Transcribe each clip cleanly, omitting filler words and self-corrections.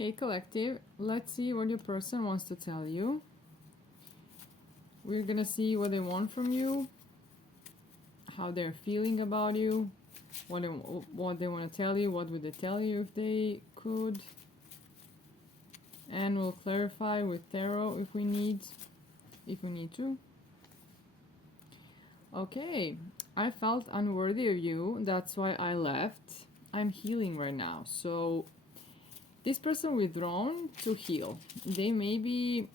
Okay, collective. Let's see what your person wants to tell you. We're gonna see what they want from you, how they're feeling about you, what they want to tell you, what would they tell you if they could. And we'll clarify with tarot if we need to. Okay, I felt unworthy of you, that's why I left. I'm healing right now. So this person withdrawn to heal. They maybe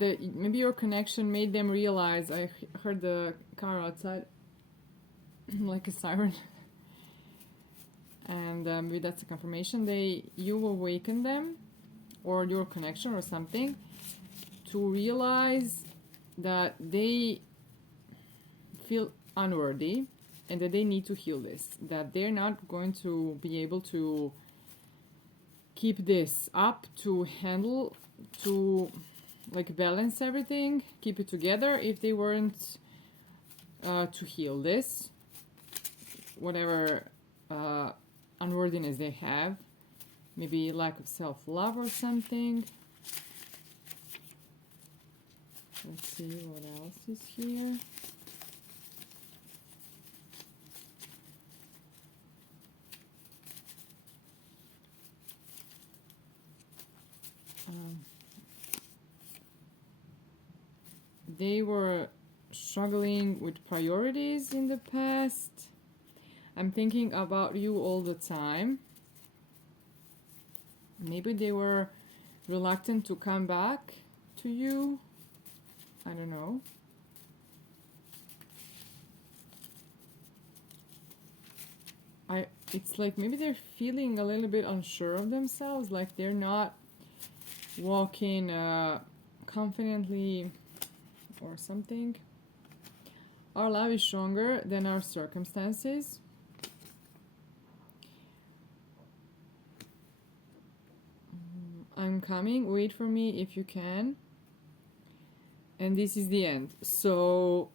maybe your connection made them realize. I heard the car outside like a siren. And maybe that's a confirmation. You awaken them, or your connection or something, to realize that they feel unworthy and that they need to heal this, that they're not going to be able to keep this up, to handle, to like balance everything, keep it together if they weren't to heal this, whatever unworthiness they have, maybe lack of self-love or something. Let's see what else is here. They were struggling with priorities in the past. I'm thinking about you all the time. Maybe they were reluctant to come back to you. I don't know. It's like maybe they're feeling a little bit unsure of themselves, like they're not walking confidently or something. Our love is stronger than our circumstances. I'm coming, wait for me if you can. And this is the end. So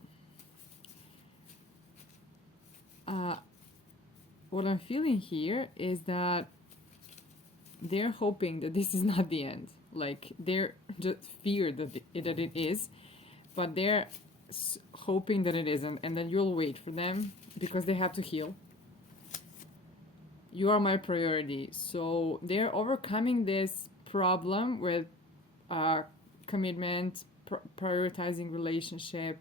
what I'm feeling here is that they're hoping that this is not the end. Like they're just fear that it is, but they're hoping that it isn't, and that you'll wait for them because they have to heal. You are my priority. So they're overcoming this problem with commitment, prioritizing relationship,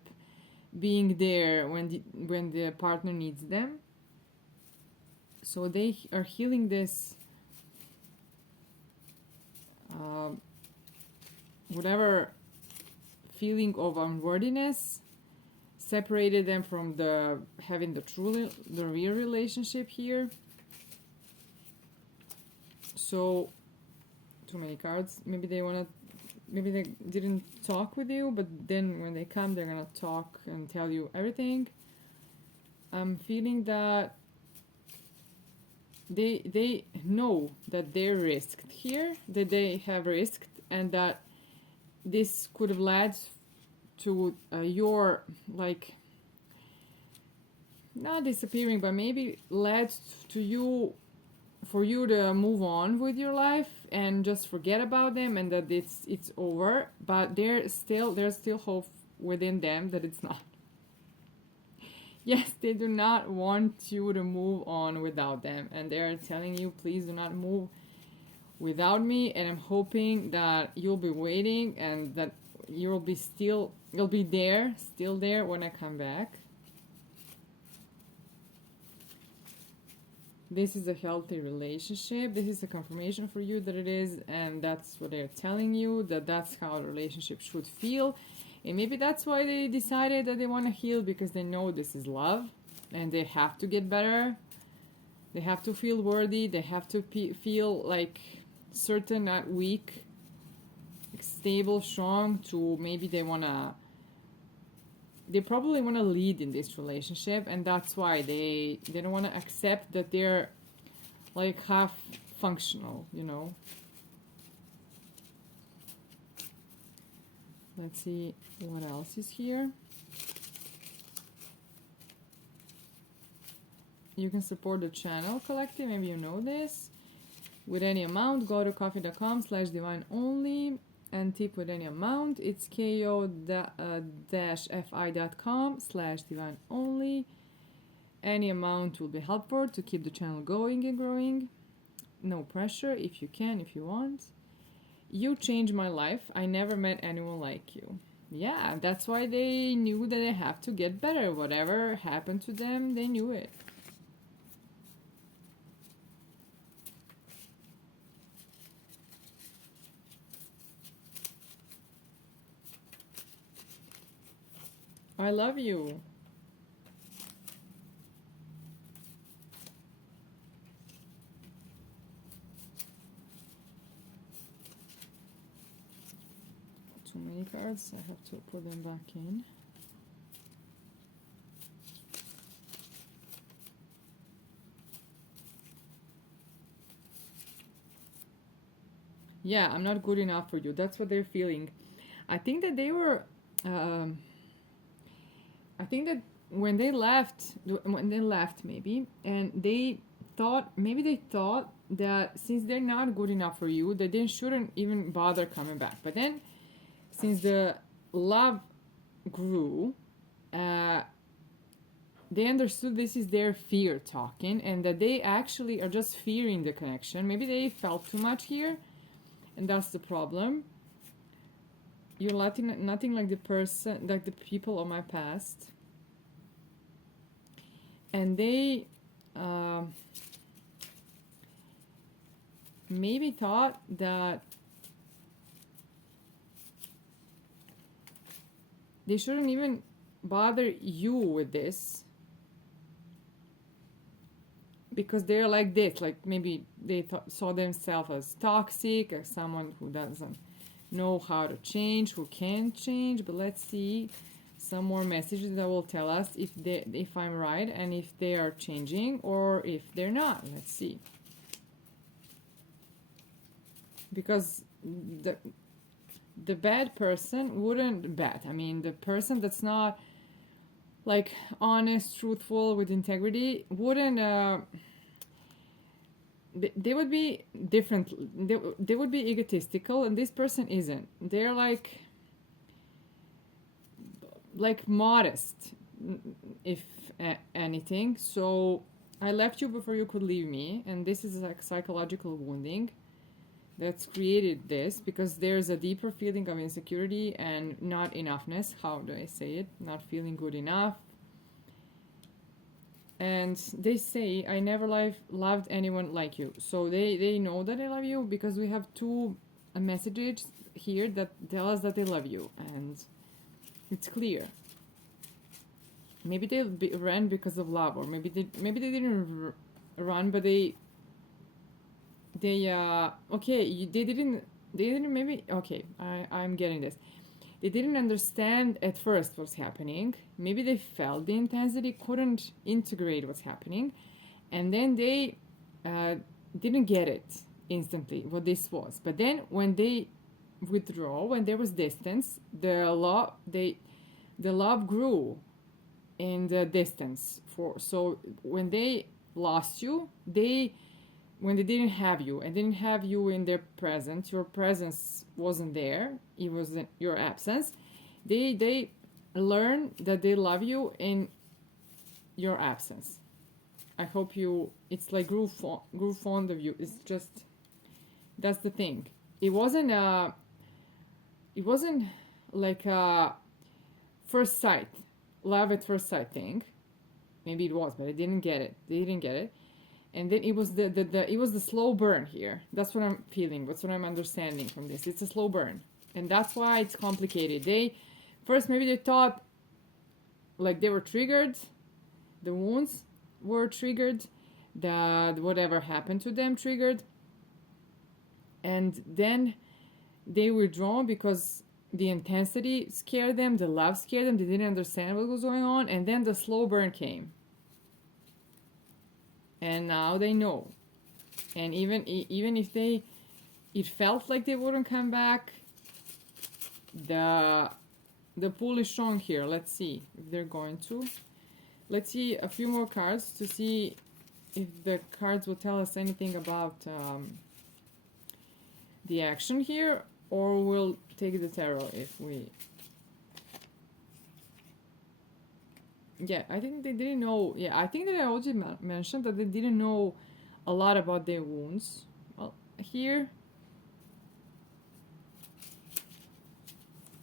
being there when the partner needs them. So they are healing this whatever feeling of unworthiness separated them from having the real relationship here. So too many cards. Maybe they didn't talk with you, but then when they come, they're gonna talk and tell you everything. I'm feeling that they know that they're risked here, that they have risked, and that this could have led to your, like, not disappearing, but maybe led to you, for you to move on with your life and just forget about them, and that it's over. But there's still hope within them that it's not. Yes, they do not want you to move on without them, and they're telling you, please do not move without me. And I'm hoping that you'll be waiting, and that you'll be still there when I come back. This is a healthy relationship. This is a confirmation for you that it is, and that's what they're telling you, that that's how a relationship should feel. And maybe that's why they decided that they want to heal, because they know this is love and they have to get better. They have to feel worthy. They have to feel like certain, not weak, stable, strong. To maybe they probably want to lead in this relationship, and that's why they don't want to accept that they're like half functional, you know. Let's see what else is here. you can support the channel collective. Maybe you know this. With any amount, go to ko-fi.com/divine-only and tip with any amount. It's ko-fi.com/divine-only. Any amount will be helpful to keep the channel going and growing. No pressure, if you can, if you want. You changed my life. I never met anyone like you. Yeah, that's why they knew that they have to get better. Whatever happened to them, they knew it. I love you. Too many cards. I have to put them back in. Yeah, I'm not good enough for you. That's what they're feeling. I think that they were. I think that when they left, maybe, and they thought that since they're not good enough for you, that they shouldn't even bother coming back. But then, since the love grew, they understood this is their fear talking, and that they actually are just fearing the connection. Maybe they felt too much here, and that's the problem. You're nothing like the people of my past. And they maybe thought that they shouldn't even bother you with this, because they're like this. Like maybe they saw themselves as toxic, as someone who doesn't know how to change, who can't change. But let's see some more messages that will tell us if I'm right and if they are changing or if they're not. Let's see. Because the bad person wouldn't bet. I mean, the person that's not like honest, truthful, with integrity wouldn't. They would be different. They would be egotistical, and this person isn't. They're like modest, if anything. So I left you before you could leave me, and this is like psychological wounding that's created this, because there's a deeper feeling of insecurity and not enoughness. How do I say it? Not feeling good enough. And they say, I never loved anyone like you. So they know that I love you, because we have two messages here that tell us that they love you, and it's clear. Maybe they ran because of love, or maybe they didn't run, but they didn't maybe. Okay, I'm getting this. They didn't understand at first what's happening. Maybe they felt the intensity, couldn't integrate what's happening, and then they didn't get it instantly what this was. But then when they withdraw, when there was distance, the love grew in the distance. So when they lost you, when they didn't have you and didn't have you in their presence, your presence wasn't there, it was in your absence, they learn that they love you in your absence. I hope it's like grew fond of you. It's just, that's the thing. It wasn't like a first sight, love at first sight thing. Maybe it was, but I didn't get it. They didn't get it. And then it was it was the slow burn here. That's what I'm feeling. That's what I'm understanding from this. It's a slow burn, and that's why it's complicated. Maybe they thought like they were triggered, the wounds were triggered, that whatever happened to them triggered, and then they withdraw because the intensity scared them, the love scared them. They didn't understand what was going on, and then the slow burn came. And now they know. And even if it felt like they wouldn't come back, the pull is strong here. Let's see if they're going to. Let's see a few more cards to see if the cards will tell us anything about the action here, or we'll take the tarot if we... Yeah, I think they didn't know. Yeah, I think that I already mentioned that they didn't know a lot about their wounds. Well, here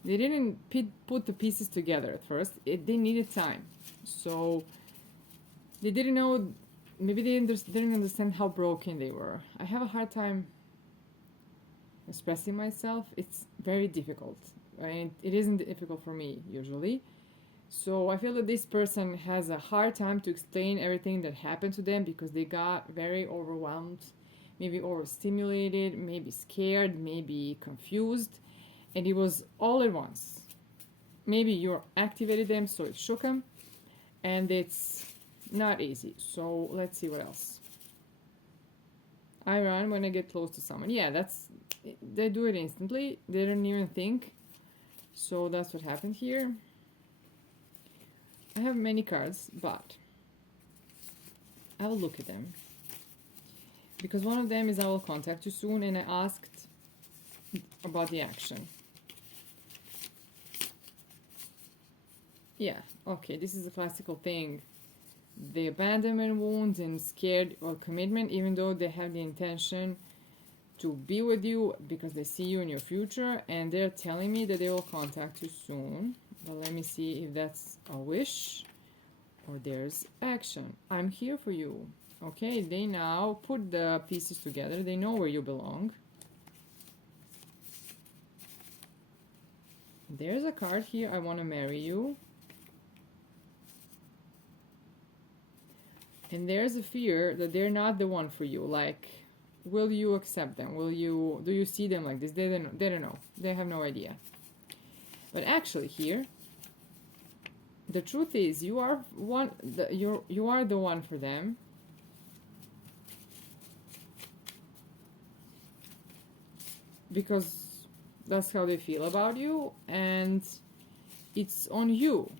they didn't put the pieces together at first. They needed time. So they didn't know, maybe they didn't understand how broken they were. I have a hard time expressing myself. It's very difficult. And it isn't difficult for me usually. So I feel that this person has a hard time to explain everything that happened to them because they got very overwhelmed, maybe overstimulated, maybe scared, maybe confused, and it was all at once. Maybe you activated them, so it shook them, and it's not easy. So let's see what else. I run when I get close to someone. Yeah, they do it instantly. They don't even think. So that's what happened here. I have many cards, but I will look at them. Because one of them is I will contact you soon, and I asked about the action. Yeah, okay, this is a classical thing. The abandonment wounds and scared or commitment, even though they have the intention to be with you because they see you in your future, and they're telling me that they will contact you soon. But let me see if that's a wish or there's action. I'm here for you. Okay, they now put the pieces together. They know where you belong. There's a card here. I want to marry you. And there's a fear that they're not the one for you. Like, will you accept them? Do you see them like this? They don't know. They have no idea. But actually here, the truth is you are you are the one for them. Because that's how they feel about you, and it's on you,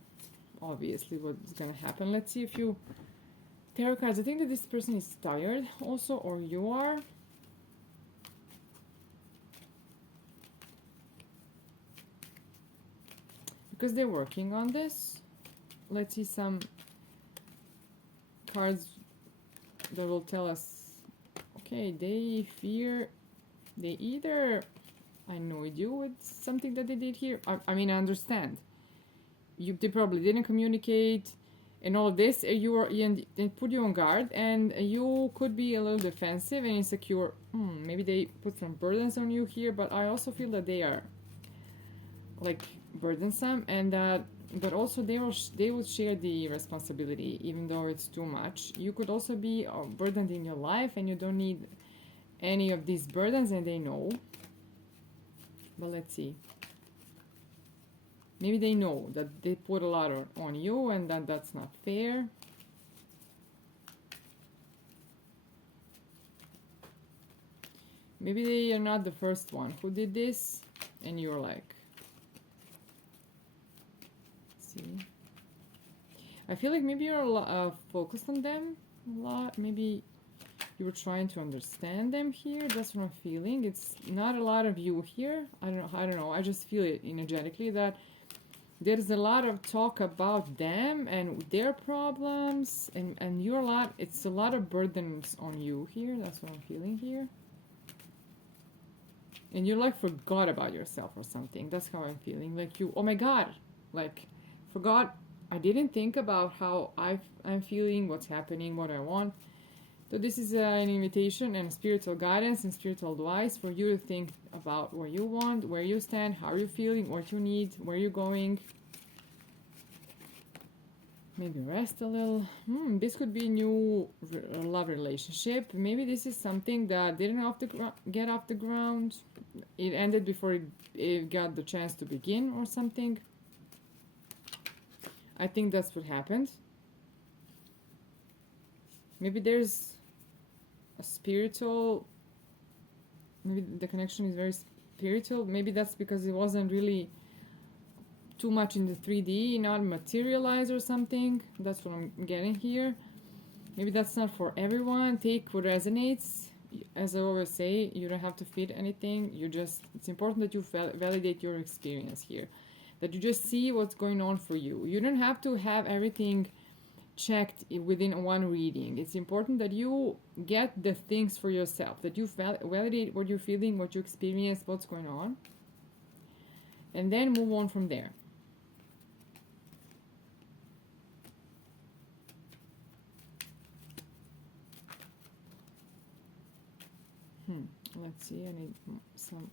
obviously, what's gonna happen. Let's see a few tarot cards. I think that this person is tired also, or you are. Because they're working on this. Let's see some cards that will tell us, okay, they fear, they either annoyed you with something that they did here. I mean, I understand. They probably didn't communicate and all of this, and put you on guard, and you could be a little defensive and insecure. Maybe they put some burdens on you here, but I also feel that they are like burdensome, and that but also they will share the responsibility even though it's too much. You could also be burdened in your life and you don't need any of these burdens, and they know. But let's see. Maybe they know that they put a lot on you and that that's not fair. Maybe they are not the first one who did this, and you're like, see. I feel like maybe you're focused on them a lot. Maybe you were trying to understand them here. That's what I'm feeling. It's not a lot of you here. I don't know. I just feel it energetically that there's a lot of talk about them and their problems, and you're it's a lot of burdens on you here. That's what I'm feeling here. And you like forgot about yourself or something. That's how I'm feeling. Like you, oh my God, like forgot. I didn't think about how I'm feeling, what's happening, what I want. So this is an invitation and spiritual guidance and spiritual advice for you to think about what you want, where you stand, how you're feeling, what you need, where you're going. Maybe rest a little. This could be a new love relationship. Maybe this is something that didn't get off the ground. It ended before it got the chance to begin or something. I think that's what happened. Maybe there's a spiritual, maybe the connection is very spiritual. Maybe that's because it wasn't really too much in the 3D, not materialize or something. That's what I'm getting here. Maybe that's not for everyone. Take what resonates. As I always say, you don't have to fit anything. It's important that you validate your experience here, that you just see what's going on for you. You don't have to have everything checked within one reading. It's important that you get the things for yourself, that you validate what you're feeling, what you experience, what's going on, and then move on from there. Let's see, I need some.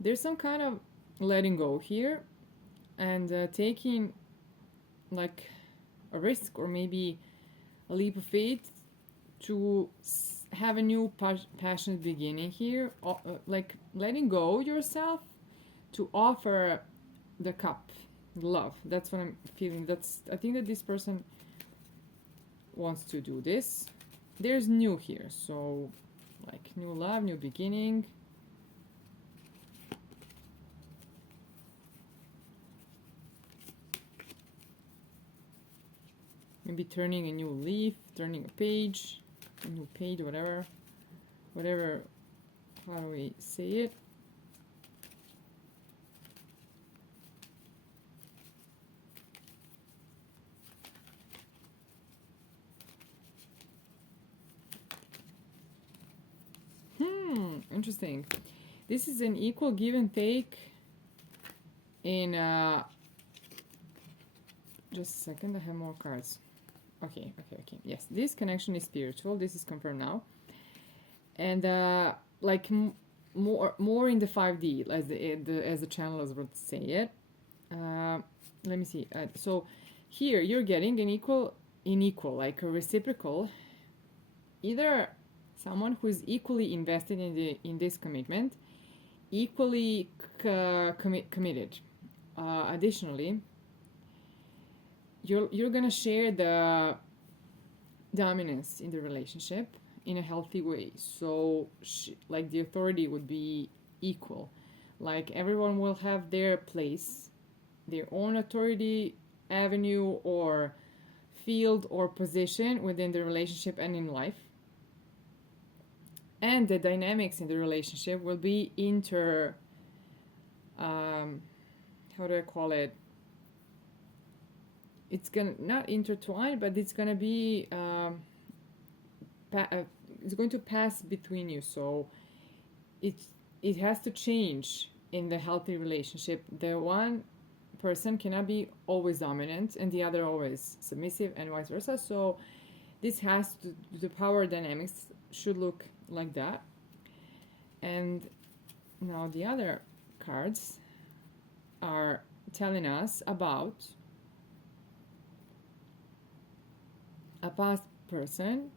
There's some kind of letting go here, and taking like a risk or maybe a leap of faith to have a new passionate beginning here, like letting go yourself to offer the cup, love. That's what I'm feeling. I think that this person wants to do this. There's new here, so like new love, new beginning. Maybe turning a new leaf, turning a page, whatever, how do we say it? Interesting. This is an equal give and take in, just a second, I have more cards. Okay. Yes, this connection is spiritual. This is confirmed now. And like more in the 5D, as the channelers would say it. Let me see. So here you're getting an equal, like a reciprocal, either someone who is equally invested in this commitment, equally committed. Additionally, you're gonna share the dominance in the relationship in a healthy way. So like the authority would be equal, like everyone will have their place, their own authority, avenue, or field or position within the relationship and in life. And the dynamics in the relationship will be how do I call it? It's gonna not intertwine, but it's gonna be it's going to pass between you. So it has to change in the healthy relationship. The one person cannot be always dominant and the other always submissive, and vice versa. So this has to, the power dynamics should look like that. And now the other cards are telling us about a past person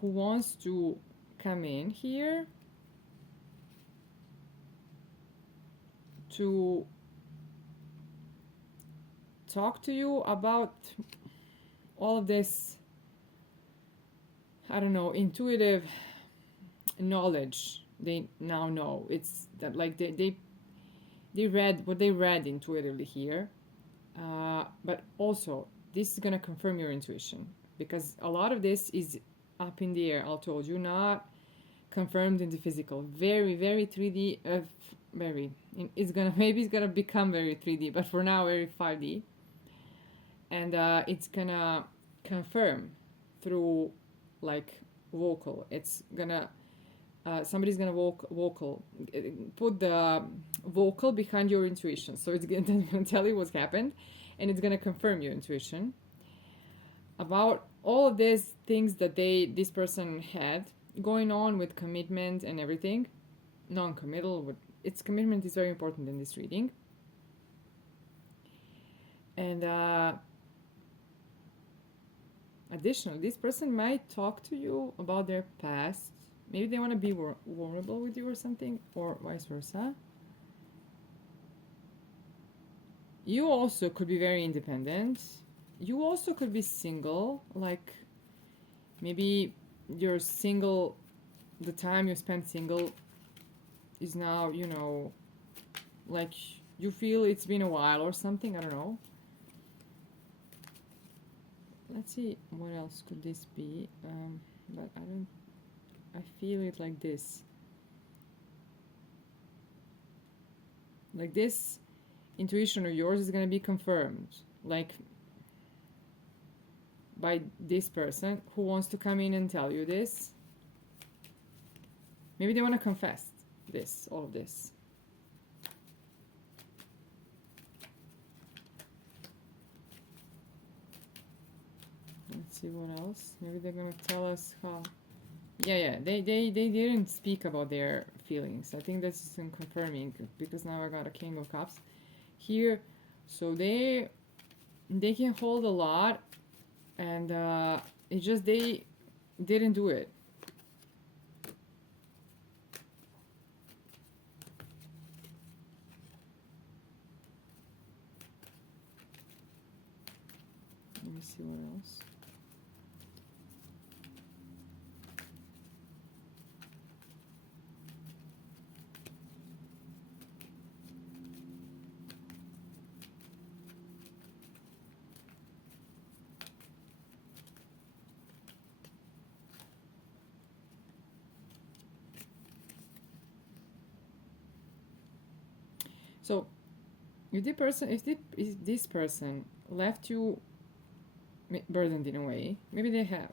who wants to come in here to talk to you about all of this, I don't know, intuitive knowledge they now know. It's that like they read what they read intuitively here, but also this is gonna confirm your intuition, because a lot of this is up in the air, I told you, not confirmed in the physical. Very 3D, it's gonna become very 3D, but for now very 5D. And it's gonna confirm through like vocal. It's gonna somebody's gonna put the vocal behind your intuition, so it's gonna tell you what's happened, and it's gonna confirm your intuition about all of these things that this person had going on with commitment and everything. Non-committal, its commitment is very important in this reading. And Additionally, this person might talk to you about their past. Maybe they want to be vulnerable with you or something, or vice versa. You also could be very independent. You also could be single, like maybe you're single, the time you spend single is now, you know, like you feel it's been a while or something, I don't know. Let's see, what else could this be? But I feel it like this. Like this intuition of yours is going to be confirmed, like by this person who wants to come in and tell you this. Maybe they want to confess this, all of this. Let's see what else. Maybe they're gonna tell us how. Yeah, they didn't speak about their feelings. I think that's just confirming, because now I got a King of Cups here. So they can hold a lot, and it's just they didn't do it. Let me see what else. So, if this person left you burdened in a way, maybe they have,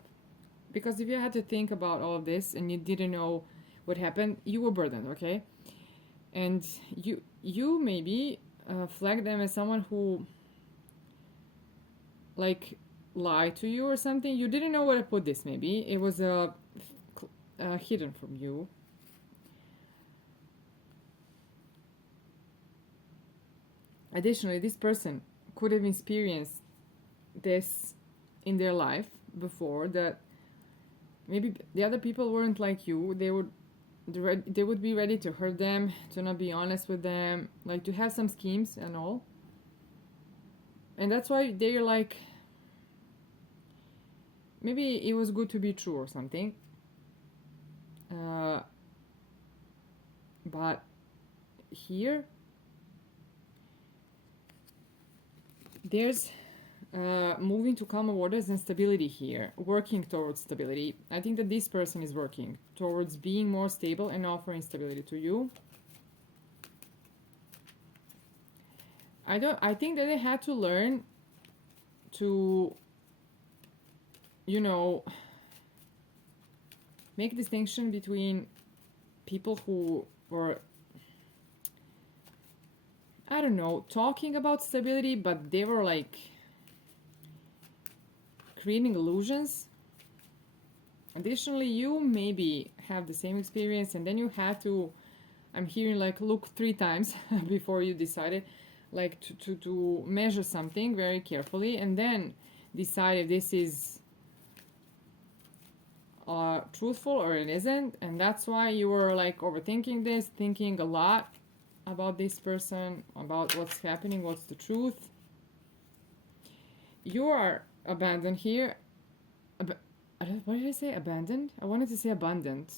because if you had to think about all of this and you didn't know what happened, you were burdened, okay? And you maybe flag them as someone who like lied to you or something. You didn't know where to put this. Maybe it was hidden from you. Additionally, this person could have experienced this in their life before, that maybe the other people weren't like you. They would be ready to hurt them, to not be honest with them, like to have some schemes and all. And that's why they're like, maybe it was good to be true or something. But here there's moving to calmer waters and stability here, working towards stability. I think that this person is working towards being more stable and offering stability to you. I think that they had to learn to, you know, make distinction between people who were, I don't know, talking about stability, but they were like creating illusions. Additionally, you maybe have the same experience, and then you had to, I'm hearing like look 3 times before you decided, like to measure something very carefully and then decide if this is truthful or it isn't. And that's why you were like overthinking this, thinking a lot about this person, about what's happening, what's the truth. You are abandoned here. What did I say? Abandoned? I wanted to say abundant.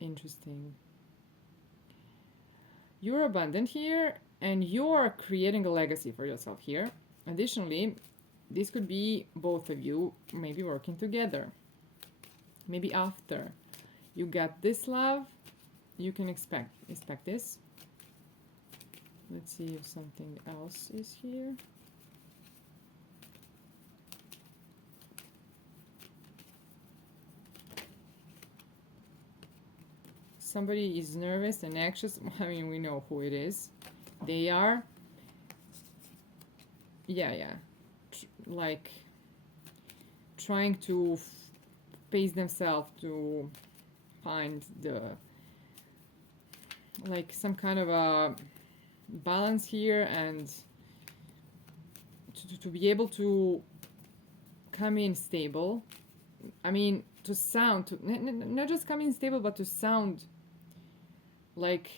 Interesting. You're abundant here, and you're creating a legacy for yourself here. Additionally, this could be both of you maybe working together. Maybe after you get this love, you can expect this. Let's see if something else is here. Somebody is nervous and anxious. I mean, we know who it is. They are, like trying to pace themselves to find the, like some kind of a balance here, and to be able to come in stable. I mean, to sound, not just come in stable, but to sound like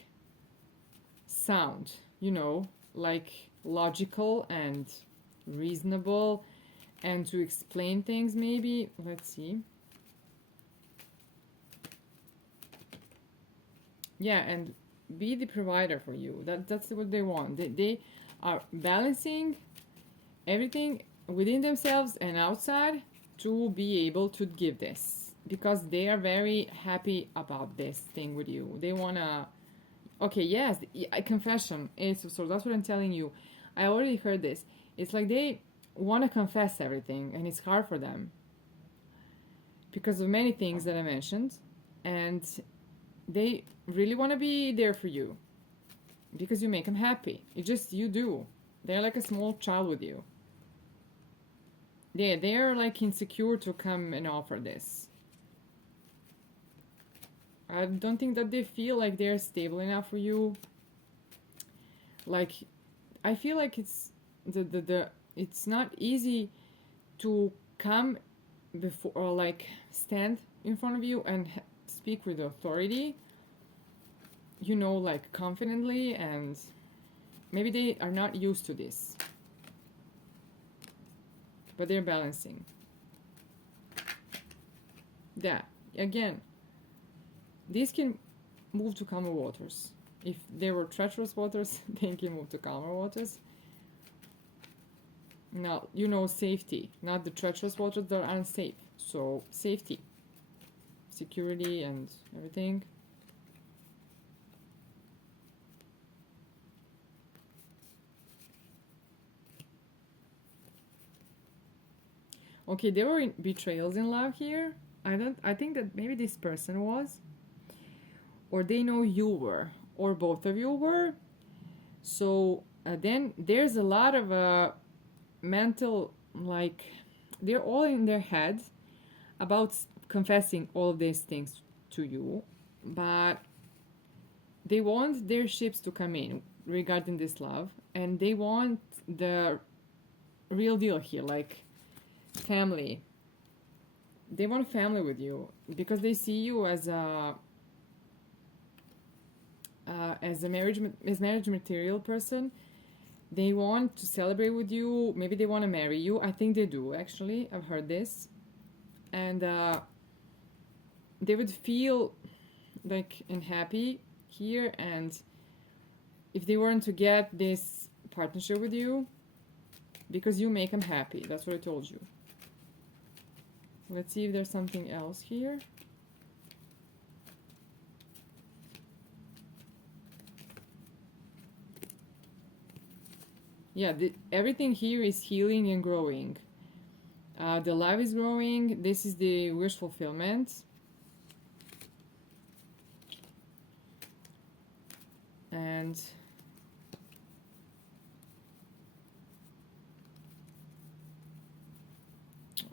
sound, you know, like logical and reasonable, and to explain things maybe. Let's see. Yeah, and be the provider for you. That's what they want. They are balancing everything within themselves and outside to be able to give this, because they are very happy about this thing with you. They wanna, okay, yes, a confession is, so that's what I'm telling you. I already heard this. It's like they want to confess everything, and it's hard for them because of many things that I mentioned, and they really want to be there for you because you make them happy. It just, you do. They're like a small child with you. They're like insecure to come and offer this. I don't think that they feel like they're stable enough for you. Like, I feel like it's it's not easy to come before, or like stand in front of you and speak with authority, you know, like confidently, and maybe they are not used to this, but they're balancing. Yeah, again, these can move to calmer waters. If they were treacherous waters, they can move to calmer waters. Now, you know, safety, not the treacherous waters that are unsafe. So, safety, security, and everything. Okay, there were betrayals in love here. I think that maybe this person was, or they know you were, or both of you were. So then there's a lot of mental, like, they're all in their head about confessing all these things to you, but they want their ships to come in regarding this love, and they want the real deal here, like family. They want family with you because they see you as a marriage material person. They want to celebrate with you. Maybe they want to marry you. I think they do, actually. I've heard this. And they would feel like and happy here. And if they weren't to get this partnership with you, because you make them happy. That's what I told you. Let's see if there's something else here. Yeah, everything here is healing and growing. The love is growing. This is the wish fulfillment. And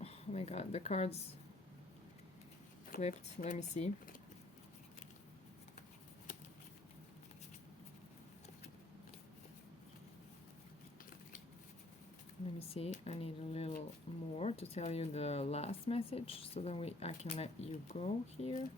oh my god, the cards flipped. Let me see. Let me see. I need a little more to tell you the last message, so then I can let you go here.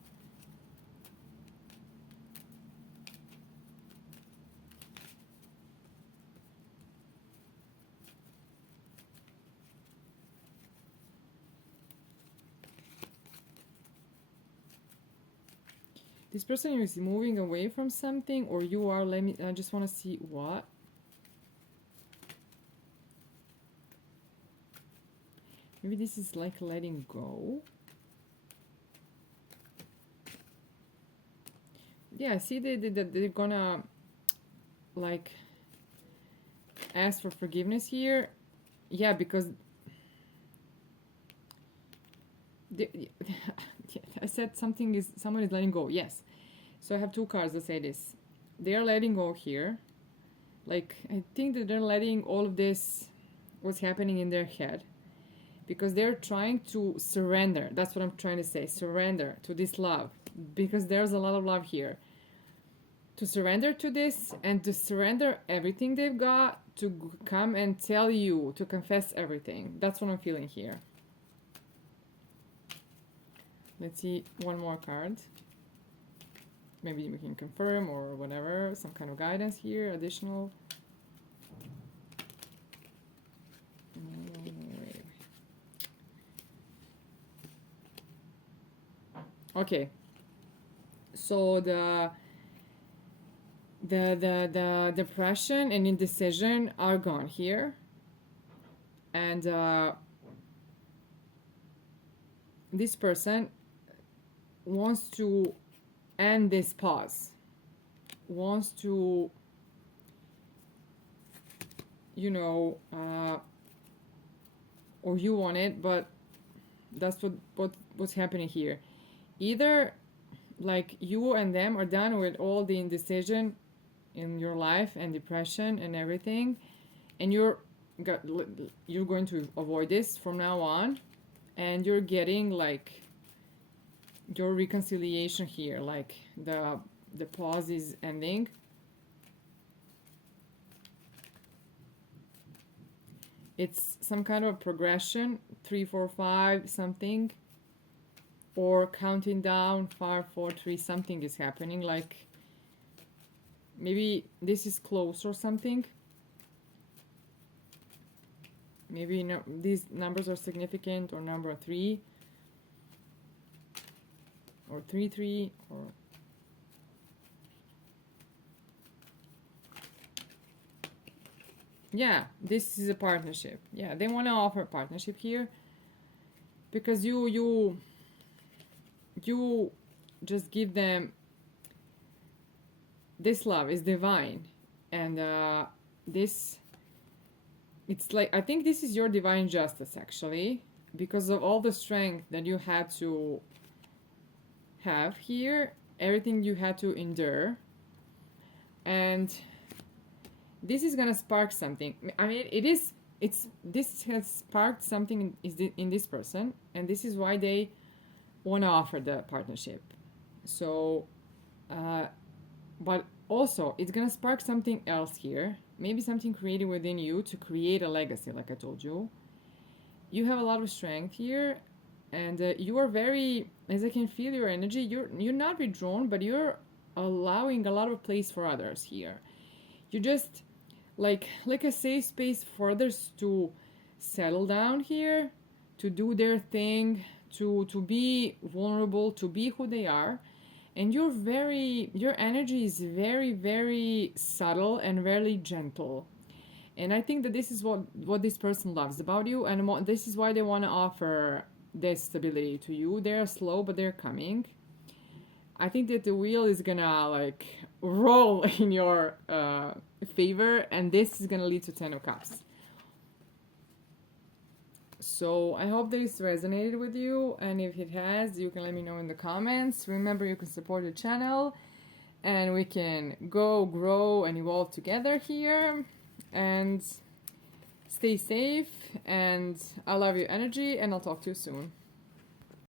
This person is moving away from something, or you are. I just want to see what. Maybe this is like letting go. Yeah, see, they're gonna like ask for forgiveness here. Yeah, because I said someone is letting go. Yes. So I have two cards that say this. They're letting go here. Like, I think that they're letting all of this, what's happening in their head, because they're trying to surrender. That's what I'm trying to say. Surrender to this love, because there's a lot of love here. To surrender to this, and to surrender everything they've got, to come and tell you, to confess everything. That's what I'm feeling here. Let's see one more card. Maybe we can confirm or whatever, some kind of guidance here, additional. Okay, so the depression and indecision are gone here, and this person wants to end this pause, wants to, you know, or you want it, but that's what's happening here. Either like you and them are done with all the indecision in your life and depression and everything, and you're going to avoid this from now on, and you're getting like your reconciliation here, like the pause is ending. It's some kind of progression, 3, 4, 5 something, or counting down 5, 4, 3 something is happening, like maybe this is close or something. Maybe no, these numbers are significant, or number 3 or 3, 3, or yeah, this is a partnership. Yeah, they want to offer a partnership here because you just give them this love is divine, and this, it's like, I think this is your divine justice actually, because of all the strength that you had to have here, everything you had to endure, and this is gonna spark something. I mean, this has sparked something in this person, and this is why they want to offer the partnership. So but also it's gonna spark something else here, maybe something created within you to create a legacy. Like I told you, you have a lot of strength here, and you are very, as I can feel your energy, you're not withdrawn, but you're allowing a lot of place for others here. You just like a safe space for others to settle down here, to do their thing, to be vulnerable, to be who they are. And your energy is very, very subtle and very gentle. And I think that this is what this person loves about you, and this is why they want to offer this stability to you. They're slow, but they're coming. I think that the wheel is gonna like roll in your favor, and this is gonna lead to 10 of Cups. So I hope this resonated with you, and if it has, you can let me know in the comments. Remember, you can support the channel, and we can go, grow, and evolve together here. And stay safe, and I love your energy, and I'll talk to you soon.